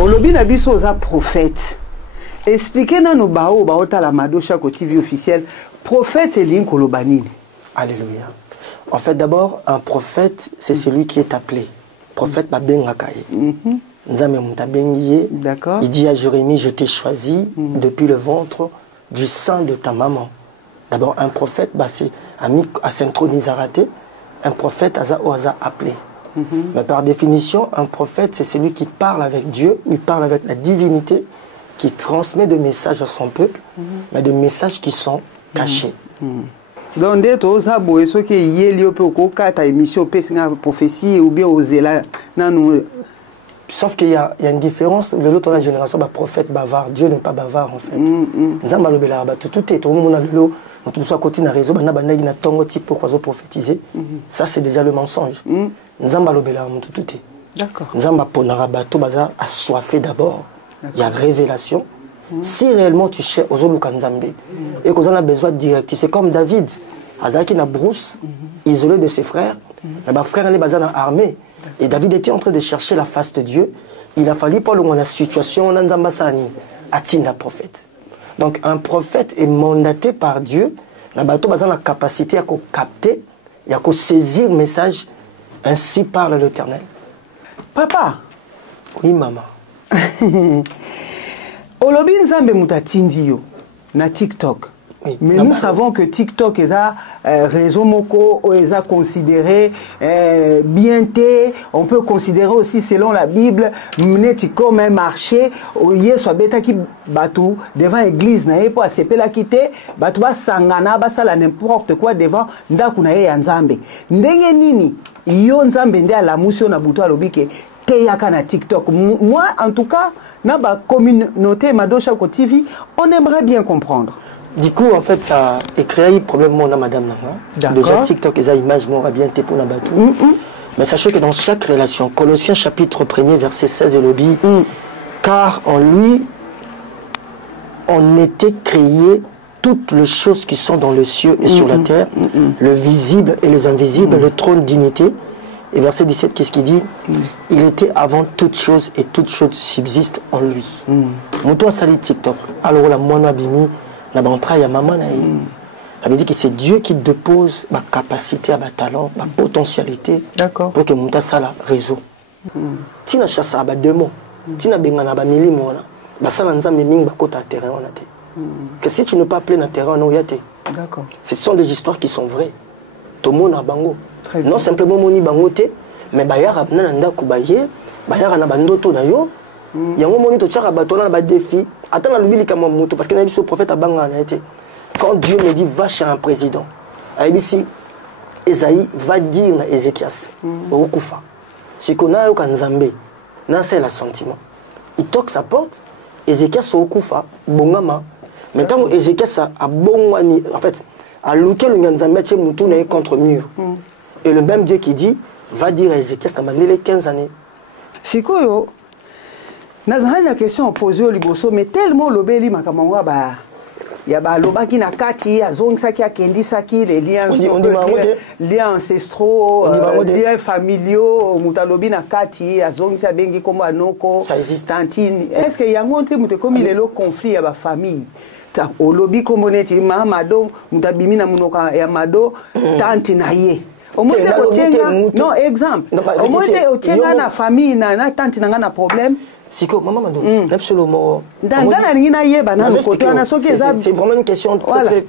Olobi na biso za prophète. Expliquez-nous nos bao baota la mado chaque TV officiel. Prophète et link kolobanini. Alléluia. En fait, d'abord, un prophète, c'est celui qui est appelé. Prophète Babengakaye. D'accord. Il dit à Jérémie, je t'ai choisi depuis le ventre du sein de ta maman. D'abord, un prophète, bah, c'est à synchronise raté. Un prophète, au hasard appelé. Mais par définition, un prophète, c'est celui qui parle avec Dieu, il parle avec la divinité, qui transmet des messages à son peuple, mais des messages qui sont cachés. Donc, dès que ça, ce qui est lié au ta émission, prophétie ou bien aux élèves, sauf qu'il y a une différence de l'autre génération, bah, prophète bavard, Dieu n'est pas bavard en fait. Tout est tout le monde tout soit côté na réseau, na tongo type pour prophétiser. Ça c'est déjà le mensonge. Nzamba lobela tout est. D'accord. Nzamba ponara bato baza assoiffé d'abord. Il y a révélation. Si réellement tu cherches aux autres Nzambe et qu'on a besoin de directif, c'est comme David, Azaki na brousse, isolé de ses frères, mais bah frère est basé dans l'armée. Et David était en train de chercher la face de Dieu. Il a fallu pas la situation Nzamba sani atinda prophète. Donc un prophète est mandaté par Dieu, la bateau a la capacité à capter et à saisir le message. Ainsi parle l'Éternel. Papa. Oui, maman. Olobi nzambe mutatindi yo na TikTok. Oui. Mais nous savons que TikTok est un réseau moko, est considéré bien té. On peut considérer aussi selon la Bible, meneti comme un marché. Oye soit beta qui batou devant l'église na pour accepter la quitter. Batou ba sangana ba sala n'importe quoi devant ndaku na ye ya nzambe. Ndenge nini yo nzambe nde ala musio na buto alobike te yaka na TikTok. Moi en tout cas na ba communauté Madosha Ko TV, on aimerait bien comprendre. Du coup, en fait, ça a créé un problème, moi, madame. Déjà, TikTok, les images, moi, bien été pour la bateau. Mais sachez que dans chaque relation, Colossiens chapitre 1er, verset 16, il dit, car en lui, on était créé toutes les choses qui sont dans le ciel et sur la terre, le visible et les invisibles, le trône dignité. Et verset 17, qu'est-ce qu'il dit? Il était avant toutes choses et toutes choses subsistent en lui. Mouton sali TikTok. Alors, la moine bimi. La bantraille à maman, ça veut dire que c'est Dieu qui dépose ma capacité, ma talent, ma potentialité pour que mon la réseau. Si na chasse à démon, si na bengana ba milimo na, ba sala nzambe mingi ba kota terrain on a té. Que si tu ne peux pas appeler na terrain on y a té. D'accord. Ce sont des histoires qui sont vraies. Tout le monde a bango. Non simplement moni bango té, mais ba ya rapna na ndaku ba ye, ba ya na bandoto na yo. Yango moni to tchaka bato na ba défi. Attends la lubili comme moto parce qu'il a dit ce prophète à Bangana été. Quand Dieu me dit va chez un président, ici Esaïe va dire à Ézéchias au Koufa. Ce qu'on a au Kanzambe, n'a c'est l'assentiment. Il toque sa porte, Ézéchias au Koufa, bongama. Maintenant Ézéchias a bongani en fait a looké le Kanzambe chez Moutou n'est contre mur. Et le même Dieu qui dit va dire à Ézéchias dans les 15 années. C'est quoi Nazana la question posée au liboso mais tellement lobeli makamangwa ba ya ba lobaki na kati azongisa ki akendisa ki les liens ancestraux liens familiaux mutalobi na kati azongisa bengi kombo anoko ça existe tantine est-ce que yango te muté comme il est le conflit ya ba famille ta olobi kombo neti mado mutabimi na munoka ya mado tante na ye non exemple au moins otenga na famille na tante na na problème. C'est maman m'a donné absolument. C'est vraiment une question très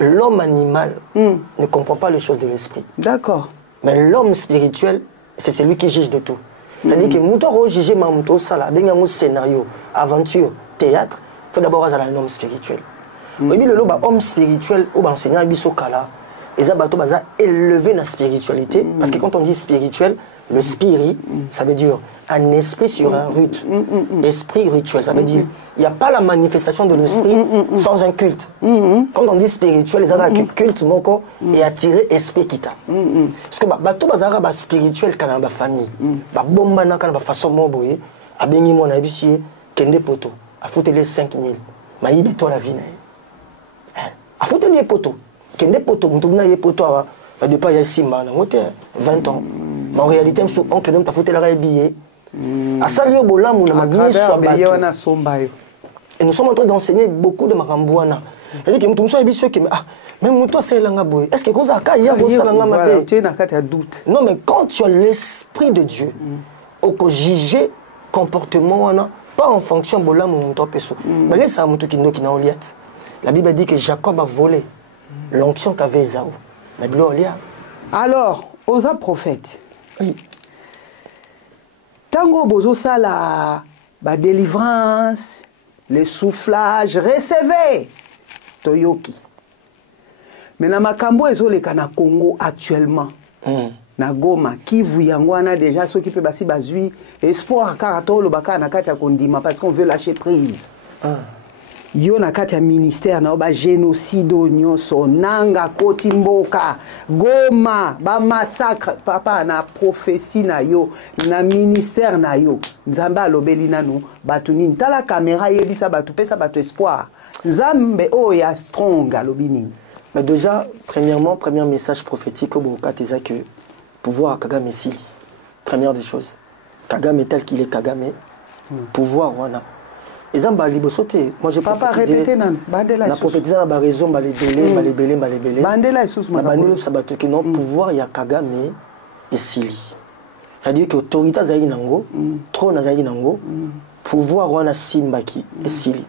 l'homme animal ne comprend pas les choses de l'esprit. D'accord. Mais l'homme spirituel, c'est celui qui juge de tout. C'est-à-dire que Moutoro juger Mamouto Sala, un scénario, aventure, théâtre, il faut d'abord avoir un homme spirituel. On dit l'homme spirituel, ou enseignant Bisokala, et ça va élever la spiritualité, parce que quand on dit spirituel, le spirit, ça veut dire un esprit sur un rite. Esprit rituel, ça veut dire il n'y a pas la manifestation de l'esprit sans un culte. Quand on dit spirituel, les un culte moko et attirer esprit qui t'a. Parce que bato bazara ba spirituel quand ba famille, ba bomba na quand ba façon moboye, a bengi mon habitué kende poto, a foutu les 5000. Ma yibeto la vie na. A foutu les poto. Kende poto, mutuna ye poto va de pas y simba na 20 ans. Mais en réalité, son oncle même t'a foutu la billet. Asalio bolamu na magni soit battu. Et nous sommes en train d'enseigner beaucoup de Marambouana. C'est-à-dire que nous sommes habitués que même toi c'est l'angaboy. Est-ce que vous avez non mais quand tu as l'esprit de Dieu, au juger comportement pas en fonction de bolamu mon peso. Mais là ça mutu kino kina oliat. La Bible dit que Jacob a volé l'onction qu'avait Ésaü. La Bible olia. Alors, aux prophètes. Oui. Tango bozo ça la délivrance, le soufflage, recevez Toyoki. Mais na makambo ezoleka na Congo actuellement. Na Goma Kivu yangwana déjà ceux qui peut basi bazui espoir karato lo baka na kati ya kondima parce qu'on veut lâcher prise. Yo na kati ya ministère na ba génocide nyonso nanga kotimboka Goma ba massacre papa na prophétie na yo na ministère na yo nzamba lobeli nanu batu nini tala caméra yebisa batu pesa batu espoir nzambe o ya strong alobini. Mais déjà premièrement premier message prophétique au Bokateza que pouvoir Kagame Sili. Première des choses. Kagame tel qu'il est Kagame. Pouvoir wana. Ezamba libosote. Moi je papa répéter nan bandela. La prophétisa na ba raison ba lebele Bandela sous ma bandelo sabato que non pouvoir ya Kagame et Sili. C'est-à-dire que autorité zayi nango, trône zayi nango, pouvoir wana simbaki et Sili.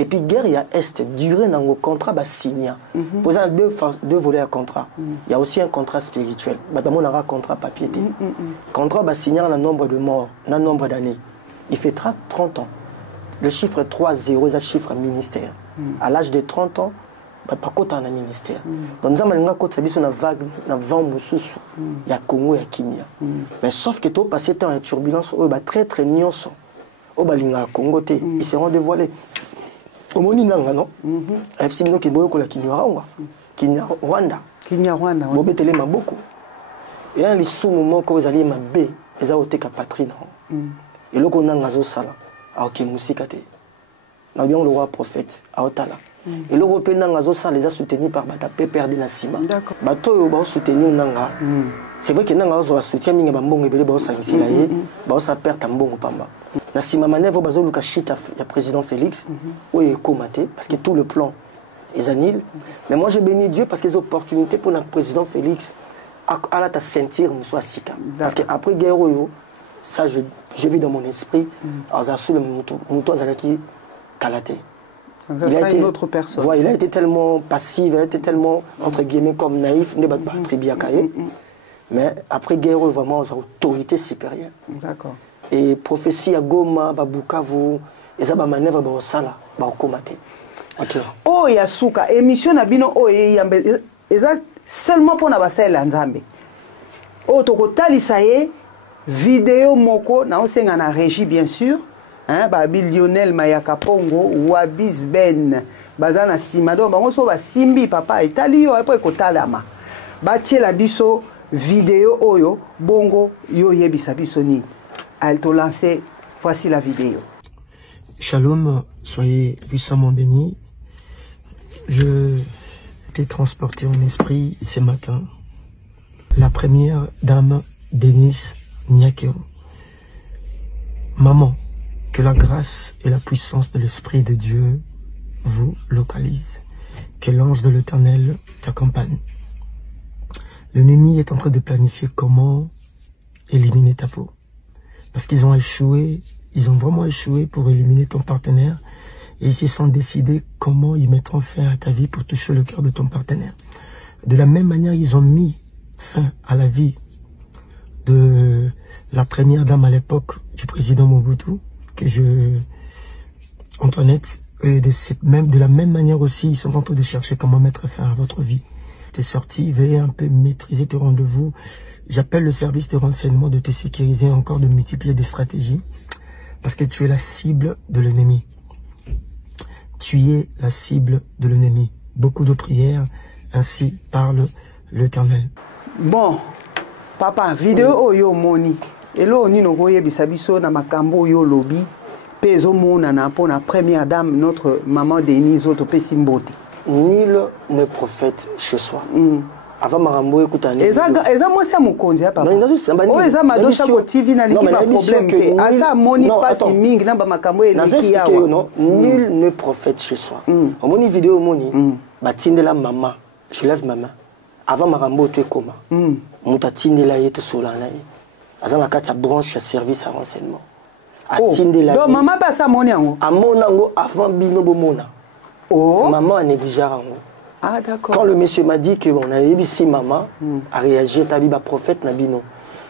Et puis guerre il y a est durée nango contrat ba signa. Pour ça deux volets à contrat. Il y a aussi un contrat spirituel. Ba damo na contrat papier. Contrat ba signer le nombre de morts, le nombre d'années. Il fait 30 ans. Le chiffre 30 c'est un chiffre ministère. À l'âge de 30 ans, ba pas kota na ministère. Donc nous avons kota biso na vague na vent mususu. Il y a Congo et Kenya. Mais sauf que to passé temps en turbulence ba très nyonso. O balinga Congo te, ils seront dévoilés. Omoni nanga non ebisimo ke boyo kola Kinyarwanda bobetele maboko et un lisumu moko ezali mabe eza oteka patrine et loko nanga zo sala aoke musika te na bien le roi prophète aotala et loko pe nanga zo sala les soutenu par bata pe perdre na sima bato yo ba soutenir nanga c'est vrai que nanga zo soutien minga bambongo ebele ba sangisela ye ba sa perte mbongo pamba. Na sima manevre bazo luka chita ya président Félix ou est comaté parce que tout le plan est annulé. Mais moi je bénis Dieu parce que les opportunités pour le président Félix à la ta sentir me soit sika parce que après guerre ça je vis dans mon esprit alors sous le muto azalaki kalaté. Il a été une autre personne. Voilà, il a été tellement passif, il a été tellement entre guillemets comme naïf, ne pas très bien caillé. Mais après guerre vraiment aux autorités supérieures. D'accord. Et prophétie à Goma, Babukavu, et ça va manœuvre dans sala, ba komate. OK. Oh yasuka émission na bino o yambe eza seulement pour na basela nzambe. O toko talisa ye vidéo moko na osenga na régie bien sûr, hein ba Lionel Mayaka Pongo Wabis Ben bazana simado bango so ba simbi papa etali yo après kotalama. Ba tiela biso vidéo oyo bongo yo yebisa biso ni. Elle t'a lancé, voici la vidéo. Shalom, soyez puissamment bénis. Je t'ai transporté en esprit ce matin. La première dame, Denise Nyakeo. Maman, que la grâce et la puissance de l'Esprit de Dieu vous localisent. Que l'ange de l'Éternel t'accompagne. L'ennemi est en train de planifier comment éliminer ta peau. Parce qu'ils ont échoué, ils ont vraiment échoué pour éliminer ton partenaire. Et ils se sont décidés comment ils mettront fin à ta vie pour toucher le cœur de ton partenaire. De la même manière, ils ont mis fin à la vie de la première dame à l'époque du président Mobutu, Antoinette. Et de la même manière aussi, ils sont en train de chercher comment mettre fin à votre vie. T'es sorti, veillez un peu maîtriser tes rendez-vous. J'appelle le service de renseignement de te sécuriser encore, de multiplier des stratégies. Parce que tu es la cible de l'ennemi. Tu es la cible de l'ennemi. Beaucoup de prières, ainsi parle l'Éternel. Bon, papa, vidéo yo moni. Et là, on y bisabiso na makambo yo lobby. Peso mona na pour la première dame, notre maman Denise Otope Simbote. Nul ne prophète chez soi. avant Marambo écoutani eza moi c'est mon konzi papa non juste oh eza Madosha ko TV na liki ba problème asa moni passe mingi na ba makambo eleki yawa non nul ne prophète chez soi omoni vidéo moni batindela maman je lève ma main avant Marambo tu es comment muta tindela yeto solana ye azana kati ya branche ya service à renseignement atindela donc maman ba sa moni yango amonango avant bino bomona oh maman a négligé yango. Ah, d'accord. Quand le monsieur m'a dit qu'on a eu si maman a réagi, tabiba prophète Nabino.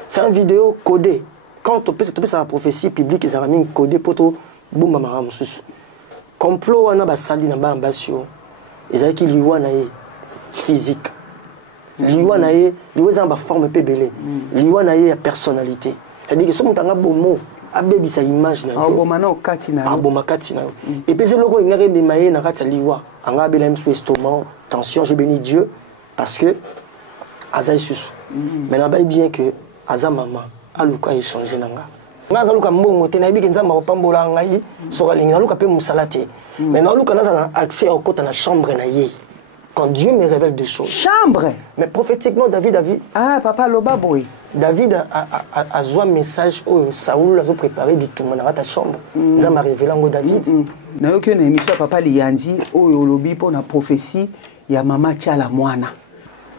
C'est une vidéo codée. Quand on peut la prophétie publique, ils ont mis codé pour tout boum maman ramsus. Complot on a basali na ba ambasio. Ils ont qui liwa na physique. Liwa na liwa ba forme pebele. Liwa na personnalité. C'est-à-dire que ce mutanga bomo abebi sa image na yo bomana okati na yo abomakati na yo et puis loko ngare bimaye na kati liwa anga bela msu estomac tension je bénis Dieu parce que aza susu mais na ba bien que aza maman aluka échanger nanga ngaza luka mbongo te na biki nzamba opambola ngai soka lingi na luka pe musalate mais na luka na accès au kota na chambre na ye quand Dieu me révèle des choses chambre mais prophétiquement David ah papa loba boy David a joué un message où Saoul a préparé du tout dans ta chambre. Nous avons révélé en David. N'a aucune émission papa Lianzi où yolobi pour la prophétie il y a maman Tchala Moana.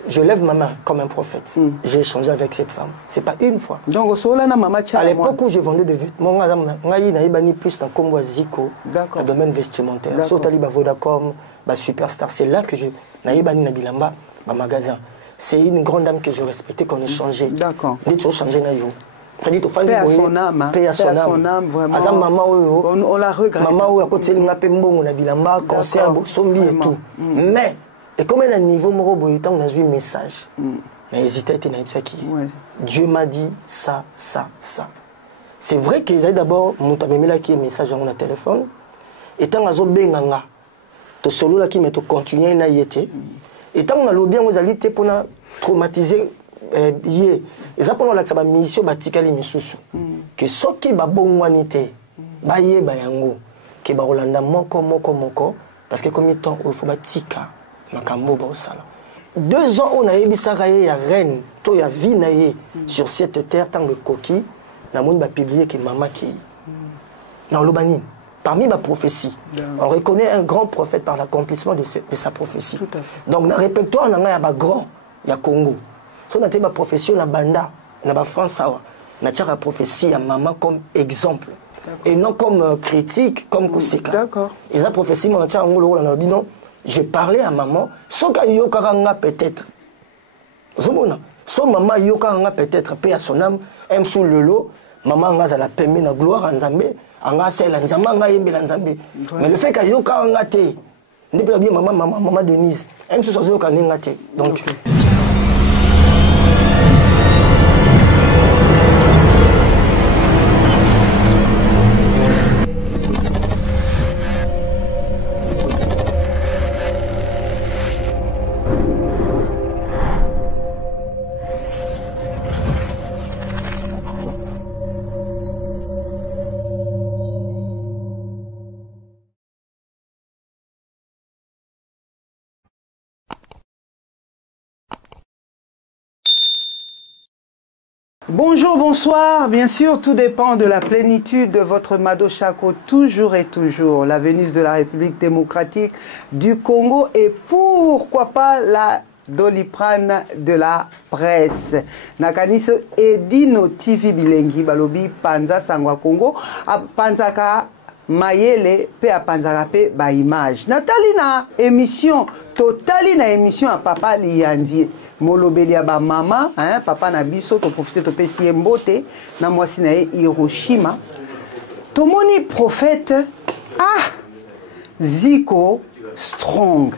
Je lève ma main comme un prophète. J'ai échangé avec cette femme. C'est pas une fois. Donc au na maman Tchala. À l'époque où je vendais des vêtements, ngai na ibani plus dans Congo Zico, le domaine vestimentaire. Sotali ba Vodacom, ba Superstar, c'est là que je na ibani na bilamba ba magasin. C'est une grande dame que je respectais qu'on échangeait. D'accord. Dit tu changer na yo. Ça dit tu fais paix à son âme. Paix à son âme. Vraiment. Asa maman oyo. On la regrette. Maman oyo côté linga pe mbongo na bilamba, concert, sombi et tout. Mais et comme un niveau moro boy tant on a vu message. Mais hésité était na qui. Dieu m'a dit ça. C'est vrai que j'ai d'abord mon tamemela qui est message dans mon téléphone. Et tant azo benganga. To solo la qui met to continuer na yete. Et tant on a l'obien aux alités pour traumatiser yé. Et ça pendant la mission batikali misusu. Que ce qui ba bon wanité, ba yé ba yango, que ba Rolanda moko, parce que comme il temps il faut batika, makambo ba osala. 2 ans on a ebisaka ye ya reine, to ya vie na ye sur cette terre tant le coquille, na monde ba publier que maman qui. Na lobani. Parmi ma prophétie, on reconnaît un grand prophète par l'accomplissement de sa prophétie. Tout à fait. Donc, dans le répertoire, il y a un grand, il y a Congo. Si on a ma prophétie, la banda, la France, on a la prophétie à maman comme exemple. Et non comme critique, comme conséquence. D'accord. Et la prophétie, on a dit non, j'ai parlé à maman, sauf qu'il y a peut-être. Son maman, il y a peut-être, paix à son âme, aime sous le lot, maman a la paix, la gloire en Zambé. Mais le fait qu'il y ait un gâté, ne peut pas bien maman Denise, même si c'est un gâté. Donc. Bonjour, bonsoir. Bien sûr, tout dépend de la plénitude de votre Madoshako, toujours et toujours. La Vénus de la République démocratique du Congo et pourquoi pas la Doliprane de la presse. Nakaniso Edino TV Bilengi Balobi Panza Sangwa Congo. Panzaka Mayele pe a Panzaka pe ba image. Nathalie na émission, totali na émission à Papa Liandi. Molobelia ba mama, hein, papa na biso to profiter to pesi mbote na mwasi na Hiroshima. Tomoni prophète Zico Strong.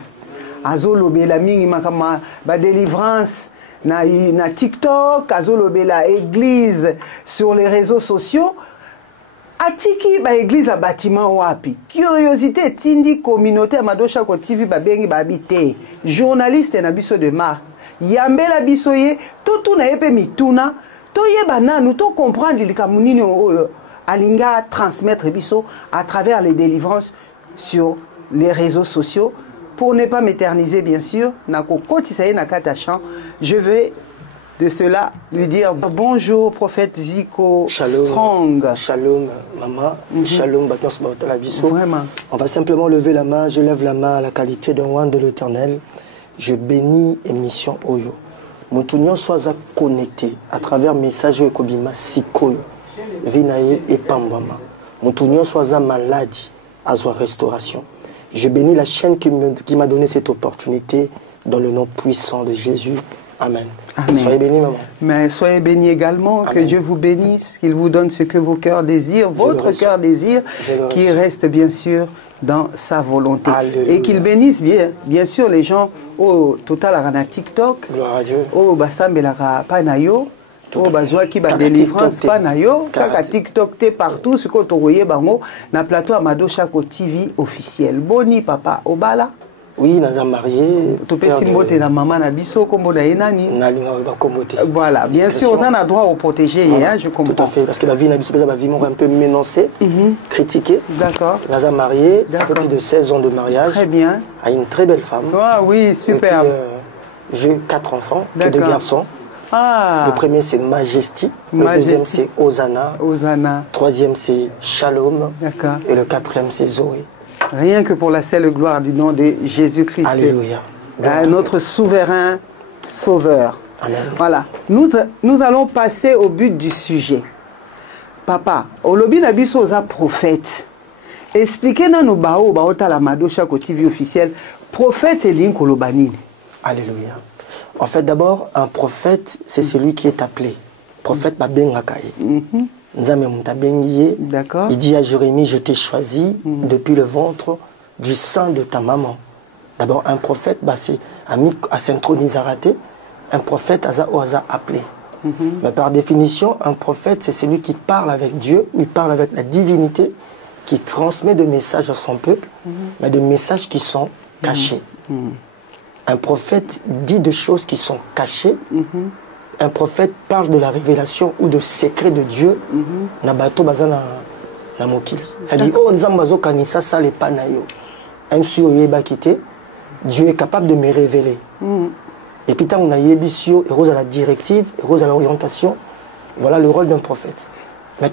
Azolobela mingi makama ba délivrance na TikTok, azolobela église sur les réseaux sociaux. Atiki ba église a bâtiment wapi. Curiosité tindi communauté à Madoshako TV ba bengi ba habité. Journaliste na biso de marque. Yambela bisoye to tuna epe mituna to yeba nanu to comprendre likamunini alinga transmettre biso à travers les délivrances sur les réseaux sociaux pour ne pas m'éterniser, bien sûr, je vais de cela lui dire bonjour, prophète Zico Shalom, Strong. Shalom, maman. Shalom, Vraiment. On va simplement lever la main. Je lève la main à la qualité d'un roi de l'Éternel. Je bénis émission Oyo. Mon tunion soit connecté à travers message Kobima Sikoyo, Vinaye et Pambama. Mon tunion soit maladie, à soi restauration. Je bénis la chaîne qui m'a donné cette opportunité dans le nom puissant de Jésus. Amen. Amen. Soyez bénis, maman. Mais soyez bénis également. Amen. Que Dieu vous bénisse, qu'il vous donne ce que vos cœurs désirent, votre cœur désire, qui reste bien sûr dans sa volonté. Alléluia. Et qu'il bénisse bien sûr les gens au total à TikTok, Gloire à Dieu. au Basambelaka Panayo, au Bazwa qui va délivrance Panayo, Kaka TikTok t'es partout, ce qu'on t'aurait bango, na plateau Amado Chako TV officiel. Boni papa Obala. Oui, nous sommes mariés. La maman na biso kombo na enani. Voilà, bien sûr, on a droit au protéger, voilà. Je comprends. Tout à fait, parce que la vie n'a un peu menacée, critiquée. D'accord. Nous sommes mariés, ça fait plus de 16 ans de mariage. Très bien. À une très belle femme. Ah oui, super. J'ai 4 enfants, 2 garçons. Ah. Le premier c'est Majesty, le deuxième c'est Hosanna, troisième c'est Shalom, et le quatrième c'est Zoé. Rien que pour la seule gloire du nom de Jésus-Christ. Alléluia. Notre souverain sauveur. Amen. Voilà. Nous allons passer au but du sujet. Papa, Olobi Nabiso oza prophète. Expliquez-nous la Madosha TV officiel. Prophète et Link Olobanine. Alléluia. En fait, d'abord, un prophète, c'est celui qui est appelé. Prophète Babengakaye. D'accord. Il dit à Jérémie, je t'ai choisi depuis le ventre du sein de ta maman. D'abord, un prophète, c'est à Saint-Tronizaraté, un prophète a appelé. Mais par définition, un prophète, c'est celui qui parle avec Dieu, il parle avec la divinité, qui transmet des messages à son peuple, mais des messages qui sont cachés. Un prophète dit des choses qui sont cachées. Un prophète parle de la révélation ou de secret de Dieu. C'est-à-dire, oh, Nzambazo Kanisa sale panayo. Dieu est capable de me révéler. Et puis, on a yébissio, et rose à la directive, et rose à l'orientation. Voilà le rôle d'un prophète. Mais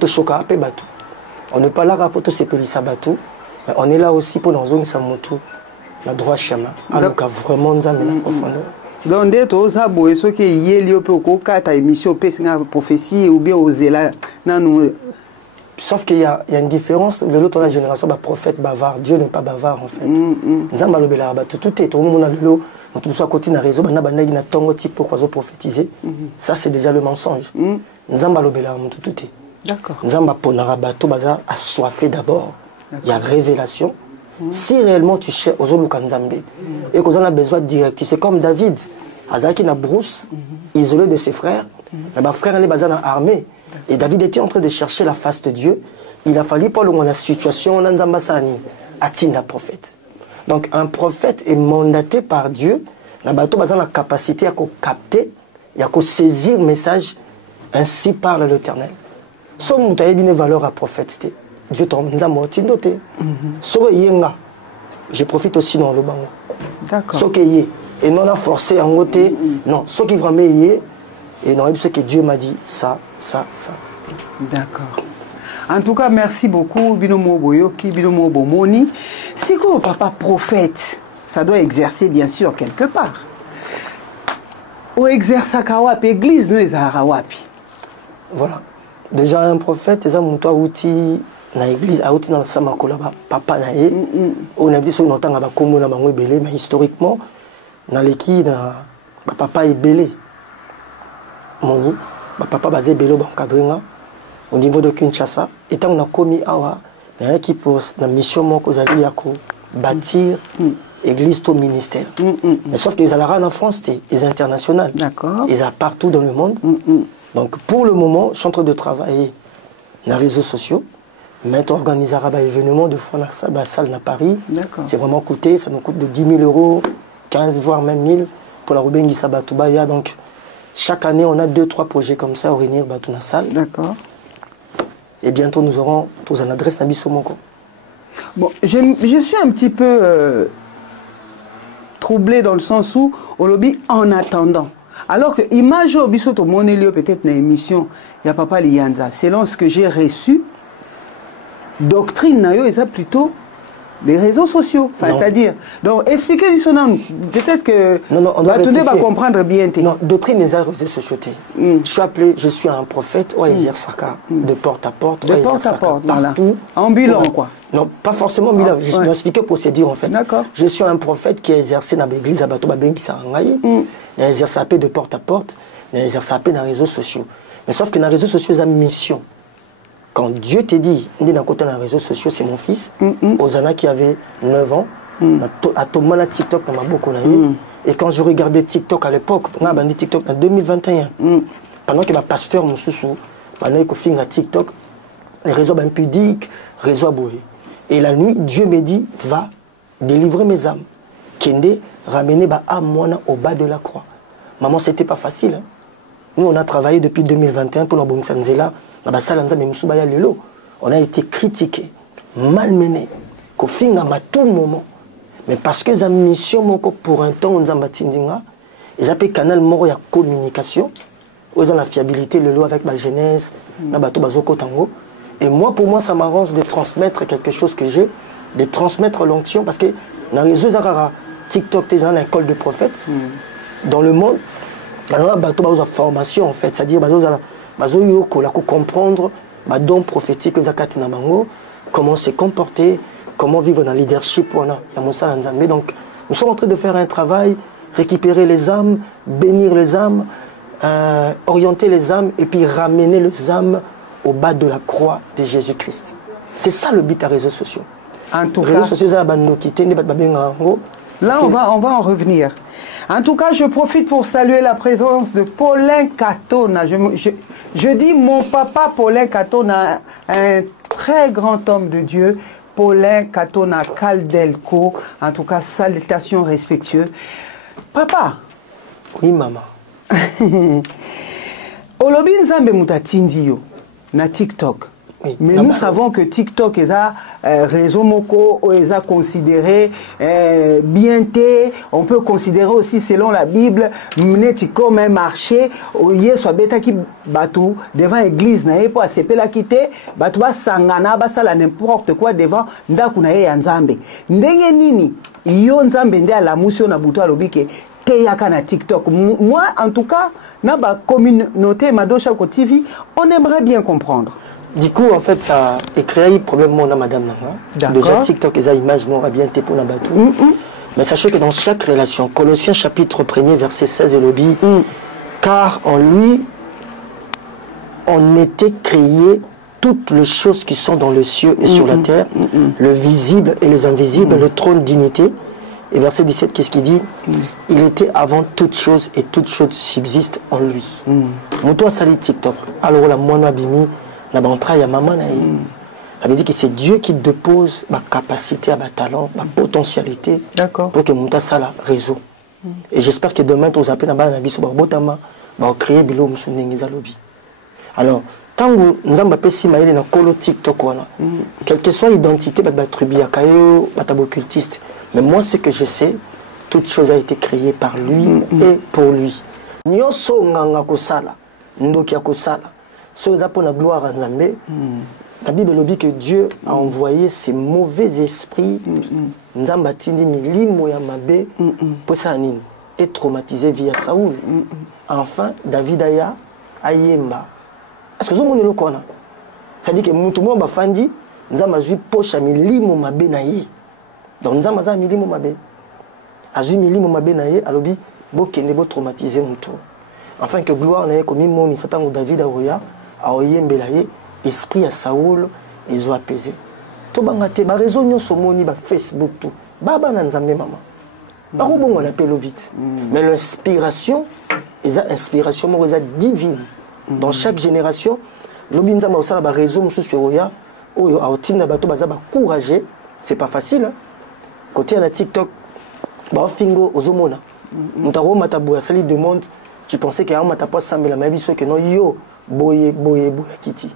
on n'est pas là pour tout se pélisser bateau, mais on est là aussi pour dans une samotu, la droit chemin. Alors qu'il vraiment Nzambe la profondeur. Donc, dès que ça, ce qui est lié au ta émission, prophétie ou bien aux élèves. Sauf qu'il y a une différence de l'autre génération, prophète bavard. Dieu n'est pas bavard en fait. Tout est tout le monde a l'eau. Tout ça côté na réseau, na tongo type pour prophétiser. Ça c'est déjà le mensonge. Nzamba lobela tout est. D'accord. Nzamba ponara bato baza assoiffé d'abord. Il y a révélation. Si réellement tu cherches aux autres Nzambe et qu'on a besoin de directive, c'est comme David, Azaki na brousse, isolé de ses frères, mais ma frère est basé dans l'armée. Et David était en train de chercher la face de Dieu. Il a fallu pas la situation Nzamba Sani, Atinda prophète. Donc un prophète est mandaté par Dieu, la bateau a la capacité à capter et à saisir le message, ainsi parle l'Éternel. Si vous avez une valeur à prophète, Dieu tombe dans mon noté. Je profite aussi dans le banc. D'accord. Ce qui est et non à forcer en côté, non, ce qui vraiment est et non, ce que Dieu m'a dit, ça. D'accord. En tout cas, merci beaucoup, Binomo Boyoki, Binomo Bomoni. C'est quoi, papa prophète? Ça doit exercer, bien sûr, quelque part. Ou exerce à Kawapi, église, nous, Wapi. Voilà. Déjà, un prophète, c'est un mouton outil. Na église a outil dans Samakola papa nae on a dit sur notre temps à Bakombo na bango belé mais historiquement dans l'équipe papa est belé moni papa basé belé bon cadringa au niveau de Kinshasa et tant on a commis awa na équipe pour la mission moko zali ya ko bâtir église au ministère mais sauf que les alara en France c'est international. D'accord. Ils sont partout dans le monde. Donc pour le moment je suis en train de travailler dans les réseaux sociaux. Maintenant, on organisera un événement de fois dans la salle à Paris. C'est vraiment coûté, ça nous coûte de 10 000 euros, 15 voire même 1000 pour la Rubengi Sabatubaya. Donc, chaque année, on a 2-3 projets comme ça à réunir dans la salle. D'accord. Et bientôt, nous aurons tous en adresse Nabisomoko. Bon, je suis un petit peu troublé dans le sens où on lobby en attendant. Alors que image au bisoto monelio peut-être une émission, il y a Papa Lianza. Selon ce que j'ai reçu, doctrine nayo est ça plutôt les réseaux sociaux. Enfin, c'est-à-dire, donc expliquez les sonants. Peut-être que on doit comprendre bien. Non, doctrine des réseaux sociaux. Je suis appelé, je suis un prophète, ou Saka, de porte à porte, de porte à porte, partout, ambulant quoi. Non, pas forcément ambulant. Je dois expliquer procédure en fait. D'accord. Je suis un prophète qui a exercé dans l'église à Bato Babeng qui s'est engaillé. Il a exercé de porte à porte, il a exercé dans les réseaux sociaux. Mais sauf que dans les réseaux sociaux, il y a une mission. Quand Dieu te dit, on dit dans les réseaux sociaux, c'est mon fils, Osana qui avait 9 ans, à Thomas TikTok dans ma boucle. Et quand je regardais TikTok à l'époque, on a bandé TikTok en 2021, pendant que ma pasteur Moussoussou, pendant que je TikTok, les réseaux impudiques, réseaux aboués. Et la nuit, Dieu me dit, va délivrer mes âmes. Kende, ramener ma âme au bas de la croix. Maman, c'était pas facile. Hein? Nous, on a travaillé depuis 2021 pour la Bonsanzela. On a été critiqués, malmenés, qu'au fin à tout moment. Mais parce que la mission, pour un temps, ils ont appelé canal moro de communication. Ils ont la fiabilité, le lot avec ma jeunesse, et moi, pour moi, ça m'arrange de transmettre quelque chose que j'ai, de transmettre l'onction, parce que dans les réseaux TikTok, tu es dans l'école de prophètes, dans le monde, il y a une formation en fait, c'est-à-dire comprendre les dons prophétiques, comment se comporter, comment vivre dans le leadership. Donc, nous sommes en train de faire un travail, récupérer les âmes, bénir les âmes, orienter les âmes et puis ramener les âmes au bas de la croix de Jésus-Christ. C'est ça le but des réseaux sociaux. En tout les cas, réseaux sociaux, là, on va en revenir. En tout cas, je profite pour saluer la présence de Paulin Katona. Je dis mon papa Paulin Katona, un très grand homme de Dieu. Paulin Katona Kaldelko. En tout cas, salutations respectueuses. Papa. Oui, maman. Olobi nzambe mutatindio na TikTok. Oui, mais nous savons que TikTok est un réseau moko, est considéré bien té. On peut considérer aussi selon la Bible, n'est comme un marché où il y a soit bêta qui batou devant l'église na pour accepter la quitter, batou ba sangana ba sala n'importe quoi devant ndakuna ye nzambe. Ndenge nini yo nzambe nde ala musio na buto alobike te yaka na TikTok. Moi en tout cas, na ba communauté Madocha Ko TV, on aimerait bien comprendre. Du coup, en fait, ça a créé un problème, madame. Déjà, TikTok, les images m'ont bien été pour la bateau. Mais sachez que dans chaque relation, Colossiens chapitre 1er, verset 16, il dit car en lui, on était créé toutes les choses qui sont dans le ciel et sur la terre, le visible et les invisibles, le trône d'unité. Et verset 17, qu'est-ce qu'il dit il était avant toutes choses et toutes choses subsistent en lui. Moutoua sali TikTok. Alors, la moine bimi. La bantraille à maman, ça veut dire que c'est Dieu qui dépose ma capacité, ma talent, ma potentialité pour que mon la réseau. Et j'espère que demain, tu vas appeler créer bilo lobby. Alors, tant que nous avons appelé Simaïle dans le TikTok, quelle que soit l'identité, occultiste. Mais moi, ce que je sais, toute chose a été créée par lui et pour lui. Nyoso nganga kosala, ndokia kosala. Pour la gloire à Nzambe, la Bible dit que Dieu a envoyé ces mauvais esprits, Nzambatini milimo ya mabe, pour ça et traumatisé via Saoul. Enfin, David aya ayemba. Est-ce que vous avez le connaissez? C'est-à-dire que Moutoumou Bafandi, Nzamba zui poche milimo mabe na ye. Donc Nzamba za milimo mabe. Azui milimo mabe na ye, alobi bokende bo traumatiser Moutou. Afin que gloire n'ait commis mon Satan ou David Aoya. Aoyembelaye, esprit à Saoul, ils ont apaisé. Tout bangate, ba réseau nyo somoni, ba Facebook tout. Baba nanzambe maman. Ba bon on appelle le vite. Mais l'inspiration, inspiration divine. Dans chaque génération, l'obinzama au sala ba réseau musu sur Oya, oyo aotina bato baza ba courageux, c'est pas facile hein. Côté à la TikTok, ba fingo ozomona. Mutaro matabu sali demande, tu pensais qu'il y a un matapo sambela mais biso que non yo boye kiti.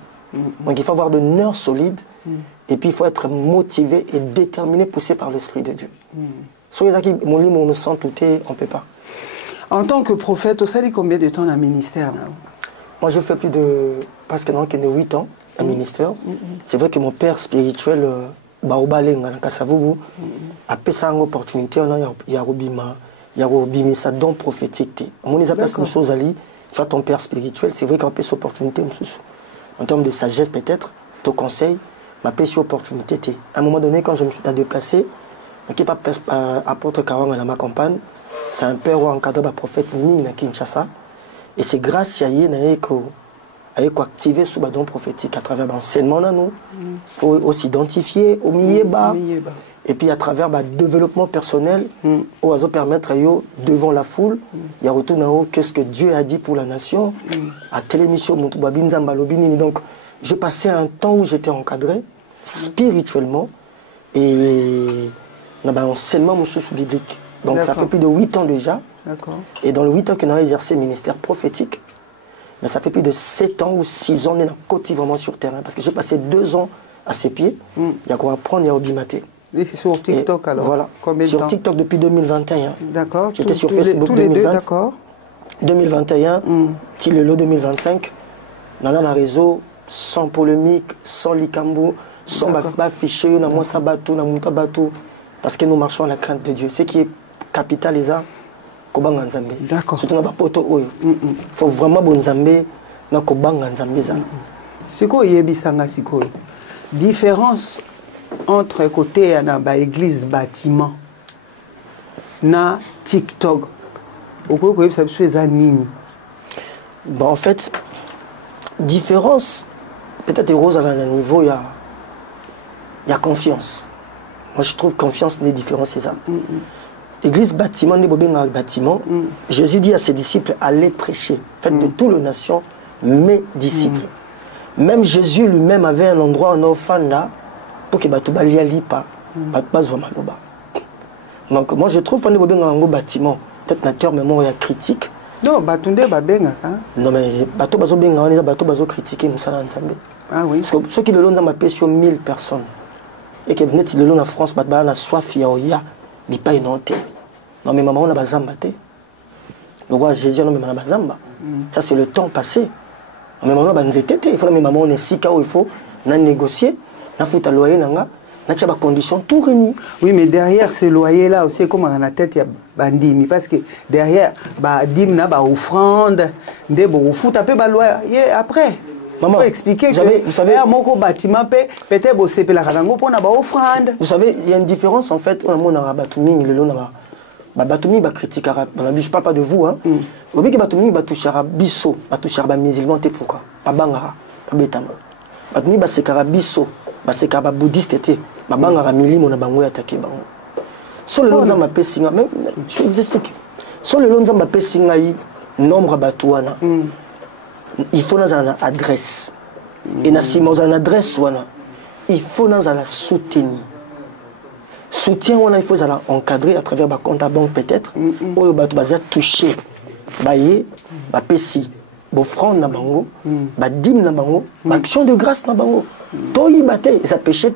Donc il faut avoir de nerfs solides et puis il faut être motivé et déterminé, poussé par l'Esprit de Dieu. Soit mon lit, on me sent tout on ne peut pas. En tant que prophète, vous savez combien de temps dans le ministère là? Moi, je fais plus de presque 8 ans dans le ministère. C'est vrai que mon père spirituel, Baobalenga, Kassavoubou, a fait ça une opportunité. Il y a Robima, il y a Robimi, ça don prophétique. On les appelle comme chose Ali, soit ton père spirituel, c'est vrai qu'on a fait cette opportunité. En termes de sagesse, peut-être, ton conseil, m'a fait cette opportunité. À un moment donné, quand je me suis déplacé, je n'ai pas apôtre Karang dans ma campagne. C'est un père ou un cadre de prophète Ming à Kinshasa. Et c'est grâce à lui qu'on a activé ce don prophétique à travers l'enseignement. Il faut aussi identifier au Miyeba. Et puis à travers le développement personnel, on va permettre devant la foule, il y a retour dans qu'est-ce que Dieu a dit pour la nation. À télémission, donc j'ai passé un temps où j'étais encadré spirituellement et dans l'enseignement biblique. Donc ça fait plus de 8 ans déjà. Et dans les 8 ans qu'on a exercé le ministère prophétique, mais ça fait plus de 7 ans ou 6 ans qu'on est côté vraiment sur terrain. Parce que j'ai passé 2 ans à ses pieds. Il y a quoi apprendre, il y a Obimaté. Sur TikTok alors? Voilà. Sur TikTok depuis 2021. D'accord. J'étais sur Facebook 2020. 2021, Tilelo 2025. Dans le réseau, sans polémique, sans likambo, sans affiché, sans sabato, sans mutabato. Parce que nous marchons à la crainte de Dieu. Ce qui est capital, les arts. D'accord. Surtout dans le poto. Il faut vraiment bon Nzambé na kobanga Nzambé zala. C'est quoi yebisanga siko? Différence entre côté na ba église bâtiment na TikTok. Oko ko yebisa biso eza nini? Bon, en fait, différence peut-être rose à un niveau il y a confiance. Moi je trouve confiance n'est différence c'est ça. Église bâtiment, bâtiment. Jésus dit à ses disciples, allez prêcher. Faites de toutes les nations mes disciples. Même Jésus lui-même avait un endroit en offrande là pour que Batouba lipa, maloba. Donc moi je trouve qu'on est un bâtiment. Peut-être nature mémoire critique. Non, Batunde babenga. Non mais bateau bazo benga, on est bateau bazo critiquer musala nzambe. Ah oui. Parce que ceux qui le long ma sur 1000 personnes et que net le long en France batba na soif ya oya. Bipa inonté. Non mais maman on a bazamba té. Le roi Jésus non mais maman bazamba. Ça c'est le temps passé. Mais maman on a banzete té. Il faut mais maman on est si où il faut na négocier, na fouta loyer nanga, na tcha ba conditions tout réuni. Oui mais derrière ces loyers là aussi comme dans la tête il y a bandimi parce que derrière ba dimna ba offrande, ndé bon fouta peu ba loyer après. Maman, faut expliquer vous savez, mon bâtiment peut-être bosser la radango pour na ba offrande. Vous savez, il y a une différence en fait. On a mon arabatumi, le long na batumi ba critique arabe. Je parle pas de vous hein. Obi que batumi ba touchara biso, ba touchara ba musulman té pourquoi? Ba bangara, ba betama. Batumi ba sekara biso, ba sekara bouddhiste té, ba bangara milimo na bango attaquer bango. Sur le long za ma pesinga, même je vous explique. Sur le long za ma pesinga yi nombre batouana. Il faut dans une adresse. Et si dans une adresse, il faut dans la soutenir. Soutien, il faut encadrer à travers le compte à banque peut-être. Ou il faut toucher. Baye, pesi, offrande na bango, dîme na bango, action de grâce na bango. Toi, il battait, ça péchait.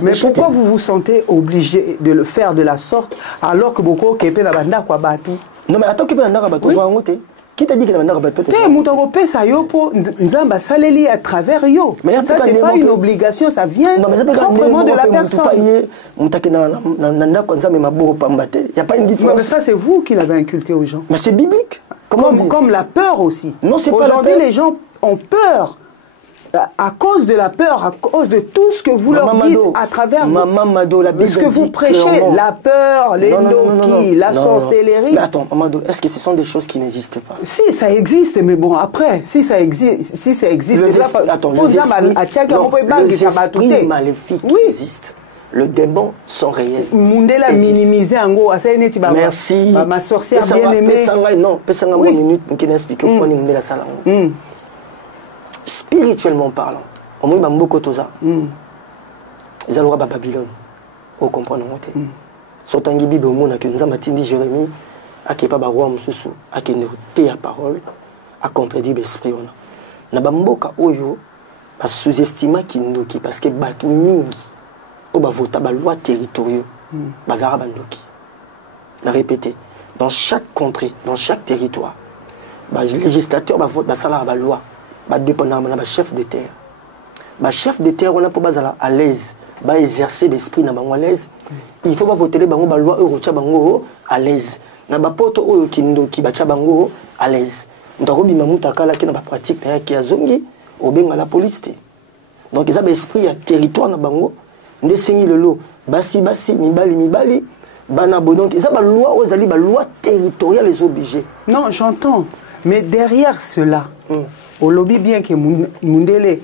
Mais pourquoi vous vous sentez obligé de le faire de la sorte alors que beaucoup qui la banda quoi batu? Non mais attends que la banda batu va monter. Qui t'a dit que la banda batu? Tu es moutagopé ça yo pour nzamba saleli à travers yo. Mais ça c'est pas une obligation, ça vient proprement de la personne. Il n'y a pas une différence. Mais ça c'est vous qui l'avez inculqué aux gens. Mais c'est biblique. Comme la peur aussi. Non, c'est pas la peur. Aujourd'hui les gens ont peur. À cause de la peur, à cause de tout ce que vous leur dites à travers ce que vous prêchez, la peur, les loquis, la sorcellerie. Mais attends, Mamado, est-ce que ce sont des choses qui n'existent pas? Si, ça existe, mais bon, après, si ça existe, attends, l'esprit maléfique existe. Le démon sont réels. Mundela minimisé en gros, merci. Ma sorcière bien aimée. Non, peut-être une minute pour qu'il explique pourquoi il me ça. Spirituellement parlant, au moins beaucoup de ça. Ils allaient à Babylone. Vous comprenez? Sortant de Bible, au monde que nous avons dit Jérémie, à qui pas roi Moussou, à qui ne tait la parole, à contredire l'esprit. Nous avons oyo à sous-estimer qui parce que batu mingi, au bavota ba loi territoriaux. bazara bandoki. On a répété, dans chaque contrée, dans chaque territoire, les législateurs votent la loi, dépendant de chef de terre. Le chef de terre, on a pour à l'aise, exercer l'esprit à l'aise. Il faut voter la loi à l'aise. Na bapoto oyo kindoki bacha bango à l'aise. Ndako bimamuta kala ki na ba pratique na ki azongi obenga la police te. Donc ils ont esprit à territoire na bango ndesengi lelo basi mibali bana bodon ils ont ba loi ozali ba loi territoriale les obligés. Non, j'entends, mais derrière cela au lobby bien que mundele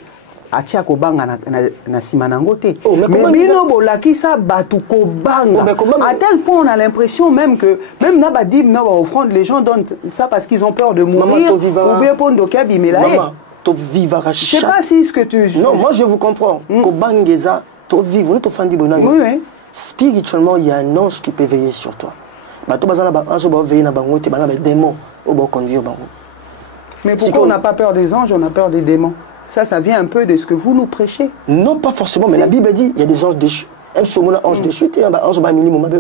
atia ko banga na simanango te. Mais bino bolaki sa batu ko banga. À tel point on a l'impression même que même na ba dib na ba offrande les gens donnent ça parce qu'ils ont peur de mourir ou bien pour ndoka bimela. Maman, to vivara chaque. Je sais pas si ce que tu. Non, moi je vous comprends. Ko bangeza to vivre, to fandi bonayo. Oui. Spirituellement, il y a un ange qui peut veiller sur toi. Ba to bazana ba ange ba veiller na bango te bana ba démon au ba conduire bango. Mais pourquoi on n'a pas peur des anges, on a peur des démons? Ça vient un peu de ce que vous nous prêchez. Non, pas forcément, mais la Bible dit il y a des anges déchus. Un psaume ange déchu, un ange minimum.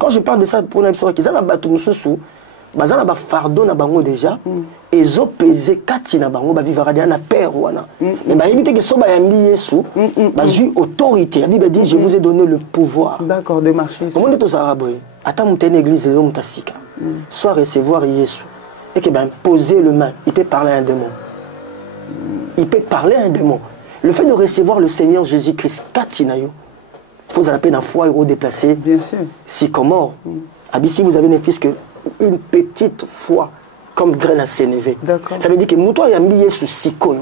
Quand je parle de ça pour un psaume, qu'ils ont un fardeau na bango déjà, ils ont pesé 4 na bango, ba vivra na père wana. Mais ba éviter que so ba yambi Yesu, ba ju autorité. La Bible dit je vous ai donné le pouvoir. D'accord, de marcher. Comment dit aux arabes? Attends monter une église le mutasika. Soit recevoir Yesu et que ben poser le main, il peut parler à un démon. Il peut parler à un démon. Le fait de recevoir le Seigneur Jésus-Christ, il faut la peine d'un foie héros déplacé. Bien sûr. Sycomore. Si vous avez ne fils qu'une petite foi comme graine à sénévé. Ça veut dire que moi, il y a mis sous Syco.